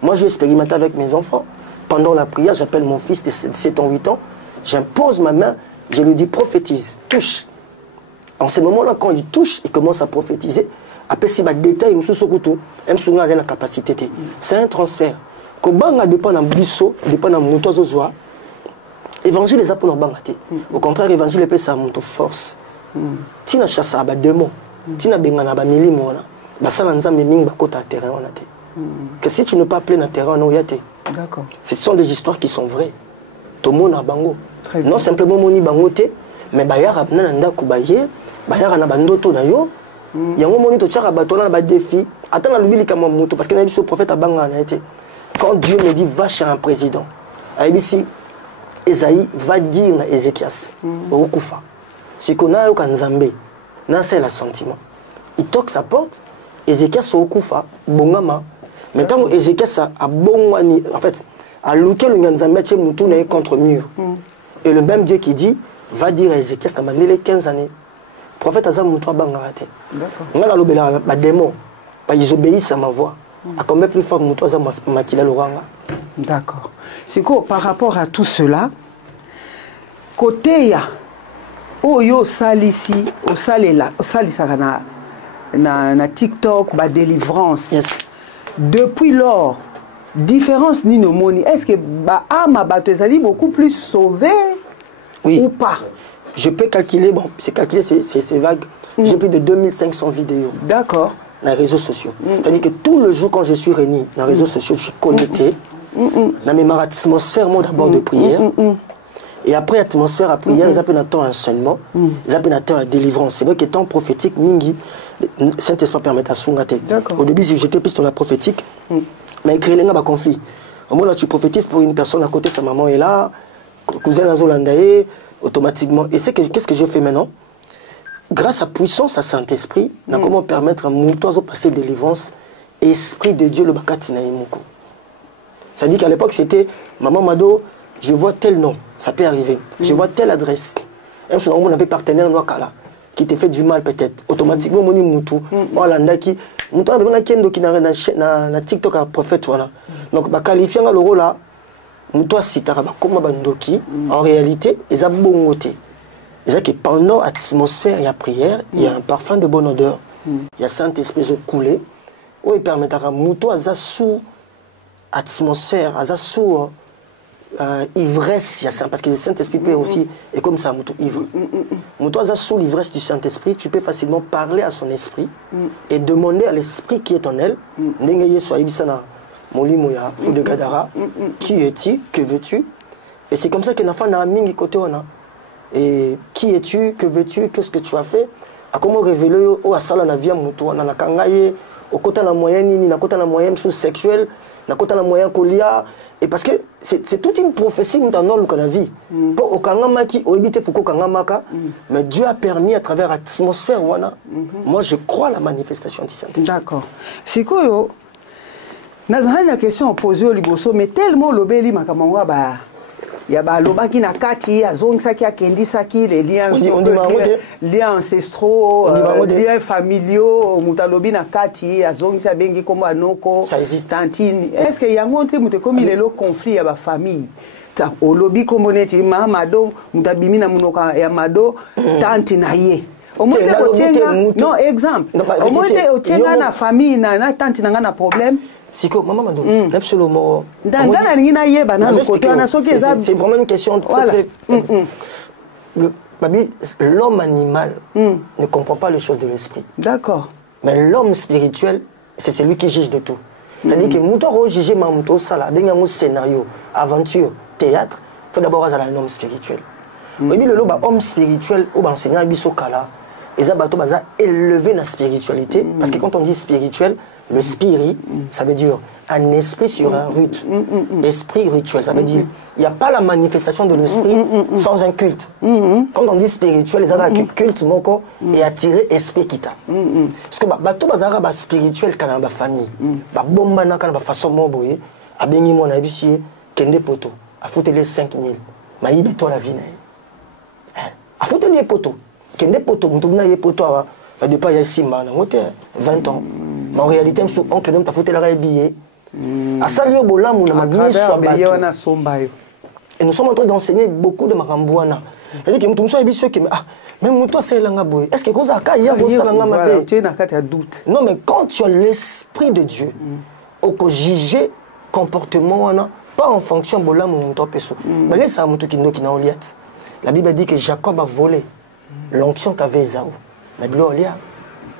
Moi, je vais expérimenter avec mes enfants. Pendant la prière, j'appelle mon fils de 7 ans, 8 ans. J'impose ma main, je lui dis prophétise, touche. En ce moment-là, quand il touche, il commence à prophétiser. Après, si je détaille, je la capacité. C'est un transfert. Quand on dépend d'un biseau, dépend d'un mouton zozoa, l'évangile est pour nous. Au contraire, l'évangile est ça monte force. Si on chasse à démon, si on a besoin de milimo, ça n'a pas terrain. Que si tu ne peux pas appeler un terrain, non, d'accord. Ce sont des histoires qui sont vraies. Tout le monde a bango. Non simplement moni bangote, mais bayar nanda kubaye, bayar na bandoto na yo. Yango moni to tchaka batona ba défi. Attends la lubili comme moto parce que na biso prophète abanga na été. Quand Dieu me dit va chez un président, ici Esaïe va dire à Ézéchias, okufa. Si qu'on a aucun Nzambe, n'a c'est le sentiment. Il toque sa porte, Ézéchias okufa, bongama. Maintenant Ézéchias a bongwani, en fait, a looké le Nzambe tche mutu na contre mur. Et le même Dieu qui dit va dire à Ézéchias na mandele 15 années. Prophète Azam mutu abanga raté. D'accord. Ngala lobela ba démon, ils obéissent à ma voix. À combien plus fort mutu azam makila loranga. D'accord. C'est quoi par rapport à tout cela? Côté ya oyo salisi o salela o salisaka na TikTok ba délivrance. Yes. Depuis lors, différence ni no moni. Est-ce que ba ama batezali beaucoup plus sauvé ou pas? Je peux calculer, bon, c'est calculé, c'est vague. J'ai plus de 2500 vidéos. D'accord. Dans les réseaux sociaux. C'est-à-dire que tout le jour quand je suis réuni dans les réseaux sociaux, je suis connecté. Dans mes atmosphères, moi d'abord de prière. Et après atmosphère à prière, ils appellent un temps enseignement, ils appellent un temps à délivrance. C'est vrai que temps prophétique, Mingi, Saint-Esprit permet à soulager. Au début, j'étais plus dans la prophétique, mais il crée un conflit. Au moment où tu prophétises pour une personne à côté, sa maman est là, cousin Azolandae, automatiquement. Et qu'est-ce que je fais maintenant? Grâce à la puissance à Saint-Esprit, on a comment permettre à mon toit de passer délivrance, Esprit de Dieu, le Bakatina Imoko. C'est-à-dire qu'à l'époque, c'était Maman Mado, je vois tel nom, ça peut arriver. Je vois telle adresse. On avait partenaire Noakala qui te fait du mal peut-être. Automatiquement, on dit Moutou. Voilà, qui Moutou, on a qui na TikTok à prophète. Voilà. Donc, qualifiant le rôle là, Moutou a cité comme Bandoki. En réalité, ils ont bon côté. C'est que pendant l'atmosphère et la prière, il y a un parfum de bonne odeur. Il y a Saint-Esprit qui coule. Où il permet à Moutou à sous atmosphère, à sous ivresse, parce que le Saint-Esprit peut aussi, et comme ça, Moutou ivre. Moutou à sous l'ivresse du Saint-Esprit, tu peux facilement parler à son esprit et demander à l'esprit qui est en elle, de Gadara, qui es-tu, que veux-tu? Et c'est comme ça que l'enfant n'a mingi côté on a. et qui es-tu, que veux-tu, qu'est-ce que tu as fait, à comment révéler au asala na vie muto na kangaye au côté la moyenne ni na côté la moyenne sous sexuel na côté la moyenne kolia et parce que c'est toute une prophétie dans la vie pour okangama qui obité pour okangama mais Dieu a permis à travers l'atmosphère wana moi je crois à la manifestation du Saint-Esprit. D'accord. Sikoyo nazana la question posée au liboso mais tellement lobeli makamangwa ba ya ba lobaki na kati azongisaki akendisaki les liens liens ancestraux liens familiaux mutalobi na kati azongisa bengi comme anoko tantine est-ce que yango te muté comme il est le conflit ya ba famille au lobby comme neti mamado mutabimi na munoka ya mado tante na ye au moins non exemple au moins otenga na famille na tante na ngana problème. Siko, maman m'a donné absolument. C'est vraiment une question très. L'homme animal ne comprend pas les choses de l'esprit. D'accord. Mais l'homme spirituel, c'est celui qui juge de tout. C'est-à-dire que nous juger mamto sala, un scénario, aventure, théâtre, il faut d'abord avoir un homme spirituel. On dit le homme spirituel, au enseignant bisokala, et ça bateau baza élevé la spiritualité, parce que quand on dit spirituel, le spirit, ça veut dire un esprit sur un rite. Esprit rituel, ça veut dire il n'y a pas la manifestation de l'esprit sans un culte. Quand on dit spirituel, les gens culte moko et attirer esprit kita. Parce que bateau bazara ba spirituel quand la famille, ba bomba na quand la façon moboye, a bengi mon habitué kende poto, a foutu les 5000, ma yibe to la vie na. A foutu les poteaux, kende poto, mutuna ye poto a de pas y simba na moté 20 ans. Mais en réalité, mon oncle n'a pas foutu la billet. À Salio Bolam, on a mis sur et nous sommes en train d'enseigner beaucoup de Marambouana. C'est-à-dire que nous sommes habitués que même toi, c'est l'angaboy. Est-ce que vous avez un doute? Non, mais quand tu as l'esprit de Dieu, au que juger comportement, pas en fonction de Bolam ou ton peso. Mais là, c'est un moutou qui n'a pas. La Bible dit que Jacob a volé l'onction qu'avait Esaü. La Bible est là.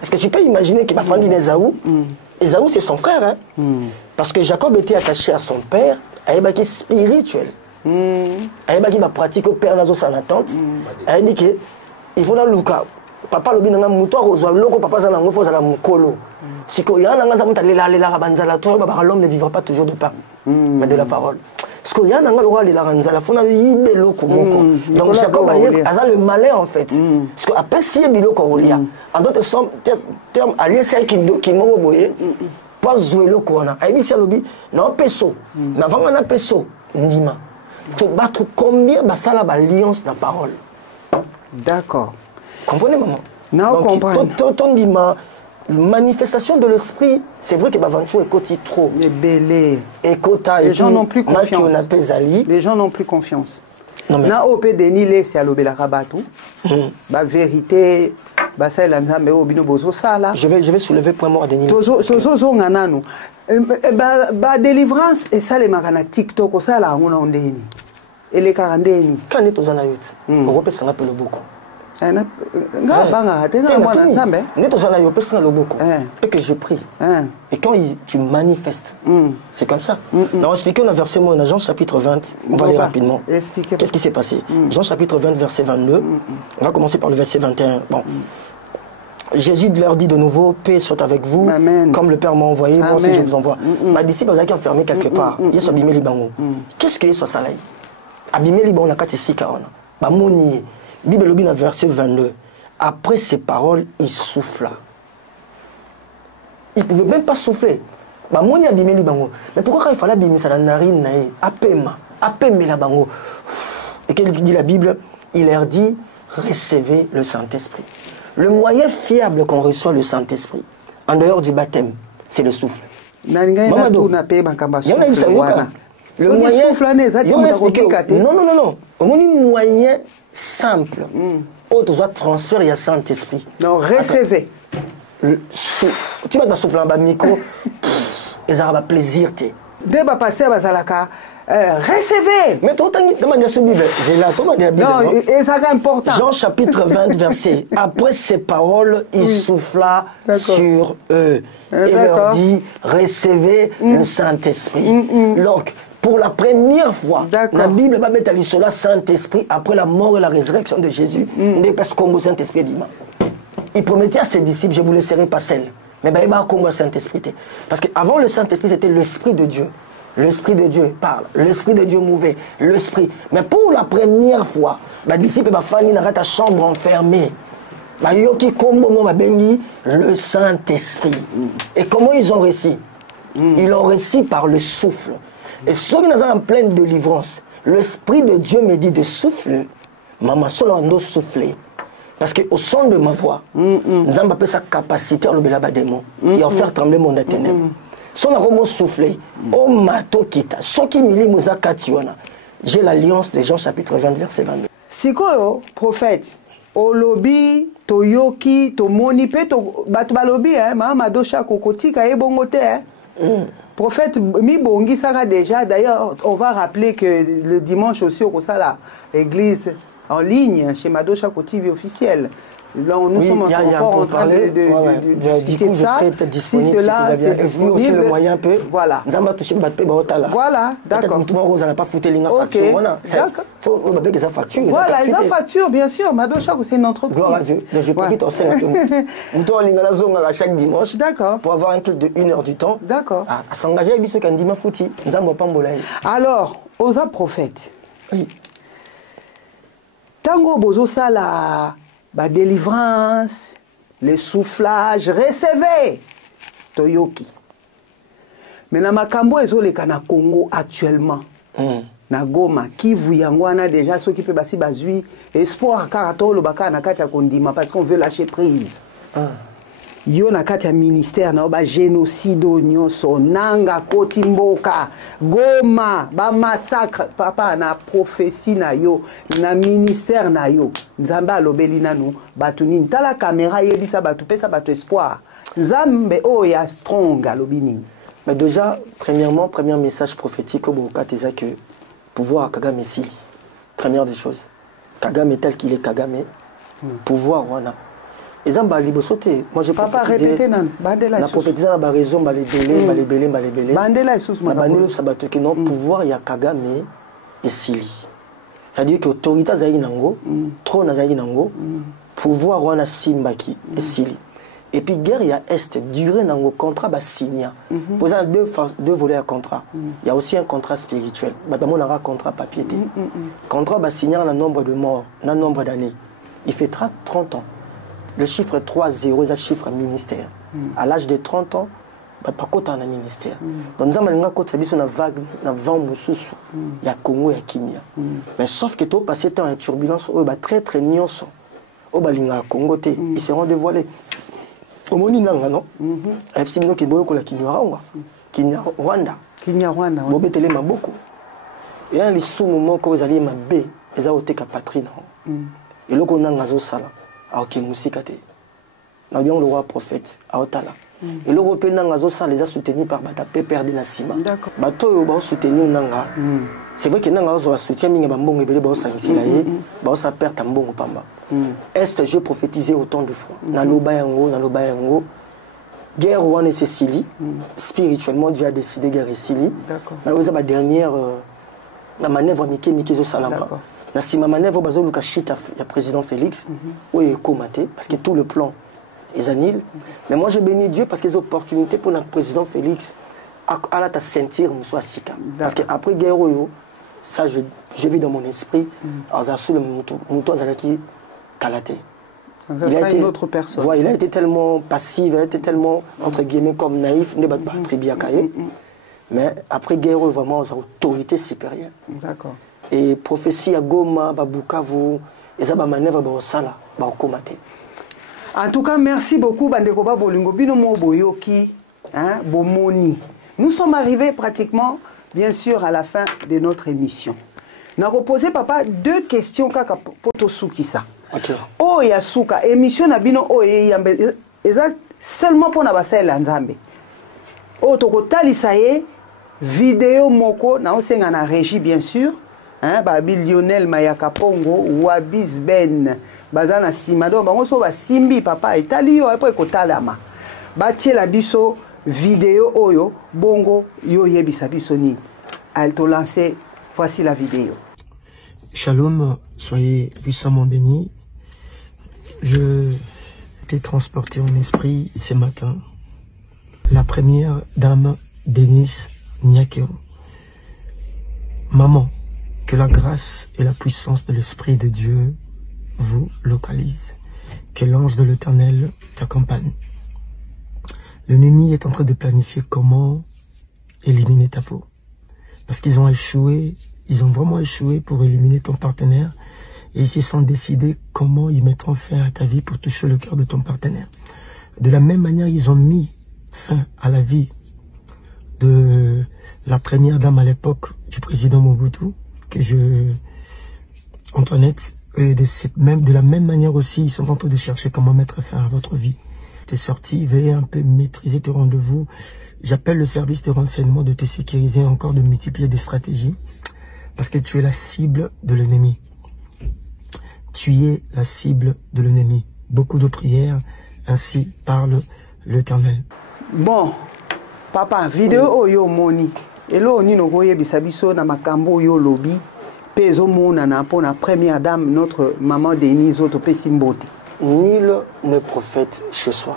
Est-ce que tu peux imaginer qu'il va faire Esaü? Esaü, c'est son frère. Hein? Parce que Jacob était attaché à son père, à Ebaki spirituel. À Ebaki va pratiquer au père Nazo sans attente. Il dit qu'il faut dans le cas. Papa le binanga moutoir aux loko papa zana ngofo zala mukolo. Si ko yana nga zamuta lela banzala to l'homme ne vivra pas toujours de pain, mais de la parole. Parce que yana nga lora lela banzala fona yibe loko moko. Donc Jacob a le malin en fait. Parce que après si biloko olia. En d'autres termes allié celle qui mo boye pas jouer loko na. Aibi si alobi na peso. Na vanga na peso ndima. Parce que battre combien basala alliance na parole. D'accord. Comprenez, maman? Non, comprends. Ton dit ma manifestation de l'esprit, c'est vrai que l'aventure est côté trop. Mais belé. Et kota. Les gens n'ont plus confiance. Les gens n'ont plus confiance. Na OP Denile, c'est à l'obéla rabatou. La vérité, ça est mais au bino bozo ça là. Je vais soulever point mort à Denile. Tozo ngananu. Délivrance et ça les marana TikTok ça là on a ondeni. Et les carandeni. Quand est aux anayut? Europe ça l'appelle beaucoup. Et que je prie. Et quand tu manifestes, c'est comme ça. On va expliquer un verset dans Jean chapitre 20. On va aller rapidement. Qu'est-ce qui s'est passé? Jean chapitre 20, verset 22. On va commencer par le verset 21. Bon. Jésus leur dit de nouveau, paix soit avec vous. Amen. Comme le Père m'a envoyé, moi aussi je vous envoie. Ma disciple a été enfermé quelque part. Ils sont abîmés les bangos. Qu'est-ce que c'est ça là? Abîmés les bangos, on a quatre ici car on a. Bible Lobin, verset 22. Après ces paroles, il souffla. Il ne pouvait même pas souffler. Mais pourquoi quand il fallait abîmer ça dans la narine, apema la bango. Et qu'elle dit la Bible, il leur dit, recevez le Saint-Esprit. Le moyen fiable qu'on reçoit le Saint-Esprit, en dehors du baptême, c'est le souffle. Le moyen, non. Au moyen simple. Autre soit transfert, il y a Saint-Esprit. Non, recevez. Tu vas souffler en bas micro. Et ça va plaisir. Débat passé à Bazalaka. Recevez. Mais toi, non, et ça c'est important. Jean chapitre 20, verset. Après ces paroles, il souffla sur eux. Et leur dit, recevez le Saint-Esprit. Donc, Pour la première fois, la Bible va mettre à l'issola Saint-Esprit après la mort et la résurrection de Jésus. Parce qu'on le Saint-Esprit dit. Il promettait à ses disciples, je ne vous laisserai pas seul. Mais il va comme le Saint-Esprit. Parce qu'avant le Saint-Esprit, c'était l'Esprit de Dieu. L'Esprit de Dieu parle. L'Esprit de Dieu mouvait. L'Esprit. Mais pour la première fois, les disciples vont faire une chambre enfermée. Le Saint-Esprit. Et comment ils ont réussi? Ils l'ont réussi par le souffle. Et ceux qui sont en pleine délivrance, l'Esprit de Dieu me dit de souffler. Maman, seulement doit souffler. Parce qu'au son de ma voix, nous avons sa capacité à le démon et à faire trembler mon ténèbres. Si on a vraiment soufflé, oh mato kita, ce qui me dit, j'ai l'alliance de Jean chapitre 20, verset 22. Si quoi, prophète, au lobby, toyoki, to monipe, to batbalobi, mama dosha kokoti, kaye bongote, prophète, mi bongi sera déjà. D'ailleurs, on va rappeler que le dimanche aussi, au Kosala, l'église en ligne chez Madosha TV officiel. Là, nous sommes encore en train de discuter de ça. Si cela, c'est disponible, le moyen peut. Voilà. Voilà, d'accord. Ok, voilà, ils ont facture, bien sûr. Madosha, c'est une entreprise. Gloire à Dieu. Je profite aussi. Nous à chaque dimanche. D'accord. Pour avoir un culte de 1 heure du temps. D'accord. À s'engager avec ce qu'on dit, fouti. Alors, aux prophètes. Oui. Tango bozo sala ba délivrance, le soufflage, recevez Toyoki. Mais na makambo ezoleka na Congo actuellement. Na Goma Kivu yangwana déjà ceux qui peut basi bazui espoir karato lo baka na kati ya kondima parce qu'on veut lâcher prise. Yo na kati ya ministère na ba génocide nyonso nanga koti mboka Goma ba massacre papa na prophétie na yo na ministère na yo nzambe alobeli nanu batu nini tala caméra yebisa batu pesa batu espoir nzambe oya strong alobini. Mais déjà premièrement premier message prophétique au Boka c'est que pouvoir Kagame Sili première des choses Kagame tel qu'il est Kagame pouvoir wana. Moi je papa répéter la prophétie na ba raison ba lebele bandela isusu na bandelo sabato que non pouvoir ya Kagame et Sili ça veut dire que autorité zayi nango trop na zayi nango pouvoir wana simbaki et Sili et puis guerre ya est durée nango contrat ba signa pour ça deux volets à contrat il y a aussi un contrat spirituel ba on aura contrat papier contrat ba signa na nombre de morts na nombre d'années il fait 30 ans. Le chiffre 3-0 c'est un chiffre ministère. À l'âge de 30 ans, il n'y a pas de ministère. Donc nous avons une vague, une vague il y a Congo et Kimia. Mais sauf que tout passé temps en turbulence, très très nyonso. Au Congo, ils seront dévoilés. Au Moninanga, non? Et puis nous qui beaucoup la Kinya Rwanda. Bobetele maboko. Et là les sous-moments que vous allez mabé, ils ont été patrie non. Et là qu'on a ngazo sala. Ok, musikate. Nous avons le roi prophète à Otala. Et l'Européen les a soutenus par Batapé perdu na Sima. D'accord. Bato ba soutenu nanga. C'est vrai que nanga zo soutien minga bambongo ebele ba sangisi la ye, ba sa perte mbongo pamba. Est je prophétisé autant de fois. Na loba yango. Guerre wana c'est Sili. Spirituellement Dieu a décidé guerre Sili. D'accord. Mais vous avez dernière la manœuvre Miki zo salama. Na sima manœuvre bazo luka chita ya président Félix où il est comaté parce que tout le plan est annulé. Mais moi je bénis Dieu parce que les opportunités pour notre président Félix à la sentir monsieur Sika parce que après guerre ça je vis dans mon esprit alors sous le mouton zalaki kalaté. Il a été une autre personne. Voilà, il a été tellement passif, il a été tellement entre guillemets comme naïf, ne pas très bien caillé. Mais après guerre vraiment aux autorités supérieures. D'accord. Et prophétie à Goma, Bukavu, et ça, manœuvre au Sala, au Komate. En tout cas, merci beaucoup, Bandeko Bolingo, Binomo Boyoki, Bomoni. Nous sommes arrivés pratiquement, bien sûr, à la fin de notre émission. Nous avons posé, papa, deux questions kaka potosuki ça. Oh, Yasuka, émission Nabino, oh, Yambe, seulement pour Nabasel Nzambe. Oh, Tokotali, ça y est, vidéo moko, na osenga na régie, bien sûr. Babi Lionel Mayaka Pongo Wabis Ben bazana simado bango so ba simbi papa itali yo apo ekotalama batie la biso vidéo oyo bongo yo yebisa biso ni elle te lancer. Voici la vidéo. Shalom, soyez puissamment bénis. Je t'ai transporté en esprit ce matin. La première dame, Denise Nyakeo. Maman, que la grâce et la puissance de l'Esprit de Dieu vous localisent. Que l'ange de l'Éternel t'accompagne. L'ennemi est en train de planifier comment éliminer ta peau. Parce qu'ils ont échoué, ils ont vraiment échoué pour éliminer ton partenaire. Et ils se sont décidés comment ils mettront fin à ta vie pour toucher le cœur de ton partenaire. De la même manière, ils ont mis fin à la vie de la première dame à l'époque du président Mobutu, Antoinette. Et de la même manière aussi, ils sont en train de chercher comment mettre fin à votre vie. T'es sorti, veuillez un peu maîtriser tes rendez-vous. J'appelle le service de renseignement de te sécuriser encore, de multiplier des stratégies. Parce que tu es la cible de l'ennemi. Tu es la cible de l'ennemi. Beaucoup de prières, ainsi parle l'Éternel. Bon, papa, vidéo yo moni. Et là, on a bisabiso na makambo yo lobby. Peso mona na pour la première dame, notre maman Denise Otopé-Simbote. Nul ne prophète chez soi.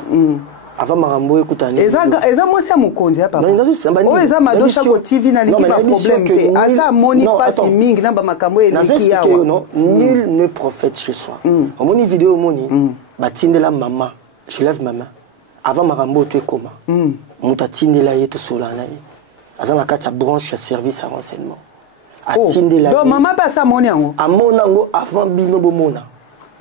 Avant Marambo, écoute un eza moi c'est mon konzi papa. Oh eza madosha ko TV na liki ba problème que asa moni passe mingi na ba makambo eliki yawa. Non, nul ne prophète chez soi. Au moni vidéo moni batindela maman. Je lève ma main. Avant Marambo tu es comment? Muta tindela yeto solana ye. Asa na kata branche service à renseignement. Donc maman passe à moni yango. A monango avant bino bomona.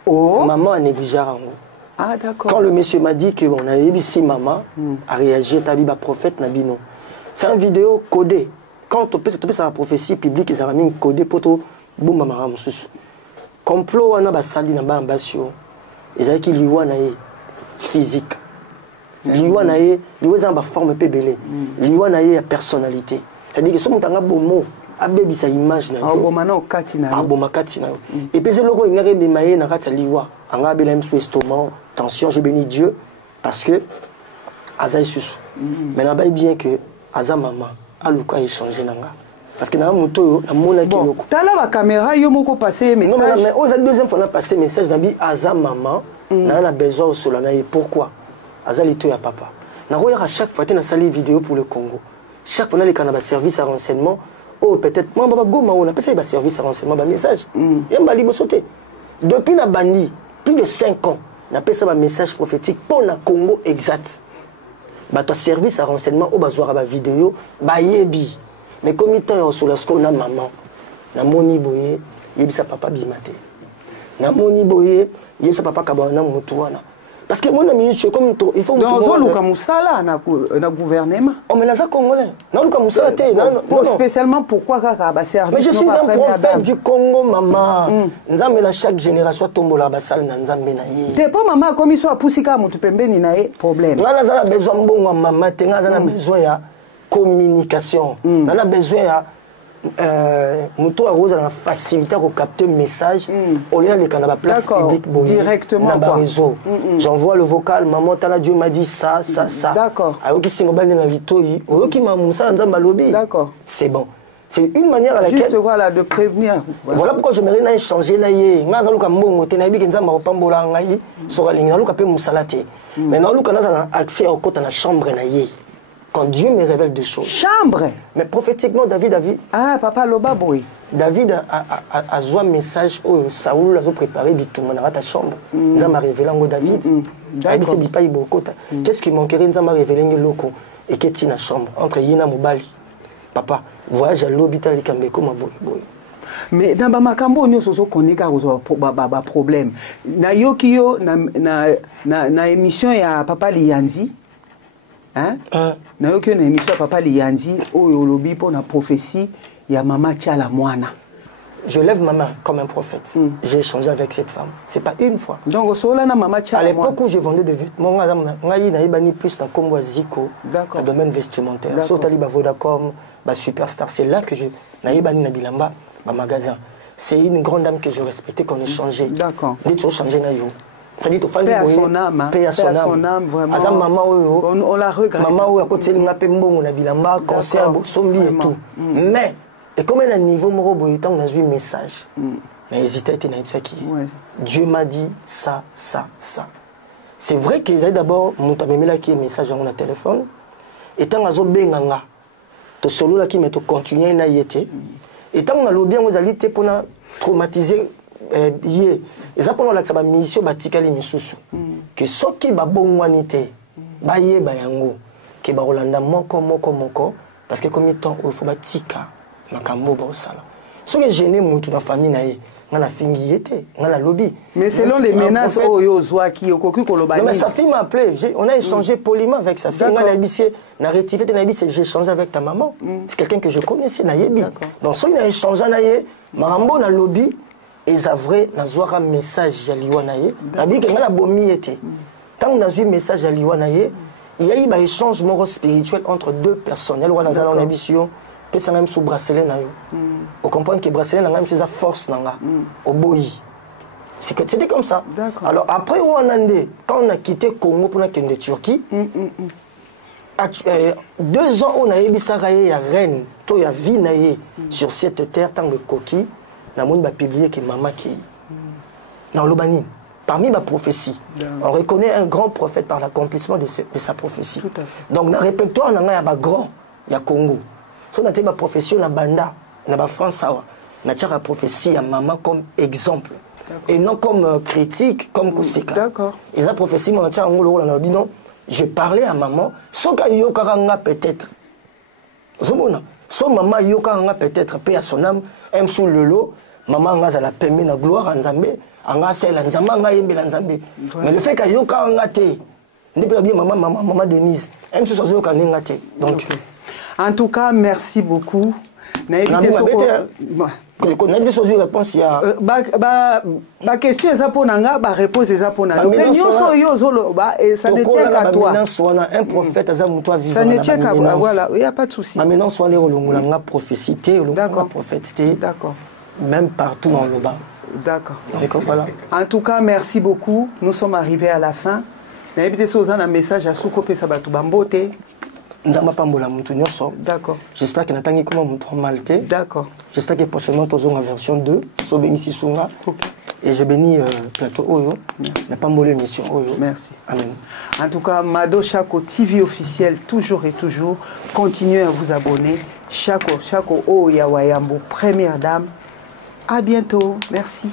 Oh. Maman a négligé yango. Ah, d'accord. Quand le monsieur m'a dit qu'on a ici maman a réagi, tabiba prophète nabino. C'est une vidéo codée. Quand on peut la prophétie publique, ils ont mis codé pour tout boum maman mususu. Complot wana basali na ba ambasio. Ils ont qui liwa na physique. Liwa na liwa za ba forme pebele. Liwa na personnalité. C'est-à-dire que ce mutanga bomo abebi sa image na yo. Abomana okati na yo. Aboma kati na yo. Et puis c'est loko ngare memaye na kata liwa. Anga bela mso estomac. Attention, je bénis Dieu parce que Aza Sus. Maintenant, il bien que Aza Maman a échangé nanga. Parce que dans mon tour, la monnaie qui est loko. T'as là la caméra, il y a passé message. Non, mais aux deuxième fois, on a passé message d'Abi Aza Maman. On a besoin au solana. Pourquoi Aza les à papa. À chaque fois, on a salé vidéo pour le Congo. Chaque fois, on a les canaux service à renseignement. Oh, peut-être, moi, on a passé service à renseignement, un message. Il y a un bali sauter. Depuis la bandi, plus de 5 ans. On appelle ça un message prophétique pour le Congo exact. Ton service à renseignement, au besoin de la vidéo, yebi. Mais comme il y a sur la score, on a maman, na moni boye, yebi sa papa bimate. Na moni boye, yebi sa papa kabana mutuana. Parce que mon ami, comme il faut dans le Kamusala, na gouvernement. Oh, mais là, ça congolais. Non, le Kamusala, non. Spécialement pourquoi service. Mais je suis un prophète du Congo, maman. Nzambe na chaque génération tombe la basal na nzambe na ye. T'es pas maman comme il soit poussika mutu pembeni na ye problème. On a besoin de bon maman, on a besoin de communication. On a besoin de la facilité à capter le message au lieu de la place publique directement dans le réseau. J'envoie le vocal, maman tala Dieu m'a dit ça. D'accord. D'accord. C'est bon. C'est une manière à laquelle juste voilà de prévenir. Voilà pourquoi je m'aimerais changer là yé. Ngaza luka mbongo tenabi kenza mapambola ngai sora linga luka pe musalate. Maintenant luka naza accès au côté na chambre na yé. Quand Dieu me révèle des choses. Chambre. Mais prophétiquement, David. Ah, papa Loba boy. David a joué un message où Saoul a préparé dans ta chambre. Nous avons révélé David. David s'est dit pas qu'est-ce qui manquerait? Nous avons révélé Loko et qui est dans la chambre entre Yéna Mobali. Papa, voyage à l'hôpital de Kambeko Maboy. Mais dans Bamakambo, nous sommes connus à un problème. Na Yokio, na émission, il y a Papa Lianzi. Hein? Na aucune émission papa Lianzi au lobby pour la prophétie il y a maman Tchala Moana. Je lève ma main comme un prophète. J'ai échangé avec cette femme. C'est pas une fois. Donc à l'époque où je vendais des vêtements, j'ai plus dans Congo Zico, dans le domaine vestimentaire. Sur Taliba Vodacom, Superstar, c'est là que je n'ai pas Bilamba, magasin. C'est une grande dame que je respectais qu'on échangeait. D'accord. Ça dit paix à son âme, paix à son âme, vraiment. On la regrette. Maman, à côté de la Pembon, on a bilamba, concert, sombi et tout. Mais Et comme elle a un niveau, on a vu un message. Mais hésité, Dieu m'a dit ça, ça, ça. C'est vrai qu'il y a d'abord mon qui est message dans mon téléphone. Et tant que benganga, to solo là qui met continuer na yete. Et tant que le bien vous allez pour traumatiser yé. Et ça pour la que mission batikali misusu. Que ce qui ba bongwanité, ba yé ba yango, que ba Rolanda moko parce que comme il temps il faut batika makambo ba osala. Ce que gêné mon tout dans famille na yé. Mais selon les menaces, non, mais sa fille m'a appelé. On a échangé poliment avec sa fille. J'ai échangé avec ta maman. C'est quelqu'un que je connaissais. Donc, si on a échangé, Marambo na lobby, et ça vrai, on a un message à l'Iwanaye. Quand on a eu un message à l'Iwanaye, il y a eu un échange spirituel entre deux personnes. On a une ambition. Ça même sous bracelet na yo. On comprend que bracelet na même c'est sa force na au boyi. C'était comme ça. Alors après on a quand on a quitté Congo pour aller en Turquie, 2 ans on a eu Bisaraye ya reine, to ya vie na sur cette terre tant le coquille, na monde va publier que maman qui dans l'Obanine. Parmi ma prophétie, on reconnaît un grand prophète par l'accomplissement de sa prophétie. Donc dans le répertoire on a un grand, il y a Congo. Si on a ma profession, la banda, la France, on a la prophétie à maman comme exemple. Et non comme critique, comme conséquence. D'accord. Et la prophétie, on a dit non, je parlais à maman, sauf qu'il y a peut-être. Sauf maman, il y a peut-être, paix à son âme, aime sous le lot, maman a la permis de gloire en Zambé, en Assel, en Zambé, en Zambé. Mais le fait qu'il y a été, n'est pas bien maman Denise, aime sous son été. Donc. En tout cas, merci beaucoup. Ma question est pour Nanga, ma réponse est pour Nanga. Ça ne tient qu'à toi. Un prophète, ça ne tient qu'à toi. Voilà, il n'y a pas de souci. Maintenant, soit les prophétie, d'accord. Même partout dans le bas. D'accord. Voilà. En tout cas, merci beaucoup. Nous sommes arrivés à la fin. Un message à Soukope Sabatou Bambote. D'accord. J'espère que Nathalie comment montre maltais. D'accord. J'espère que prochainement tu auras en version 2. So béni Sisunga. Et je bénis plateau Oyo. N'a pas molé mission Oyo. Merci. Amen. En tout cas, Mado Chako TV officiel toujours et toujours. Continuez à vous abonner. Chako Oya Wayambo, première dame. À bientôt. Merci.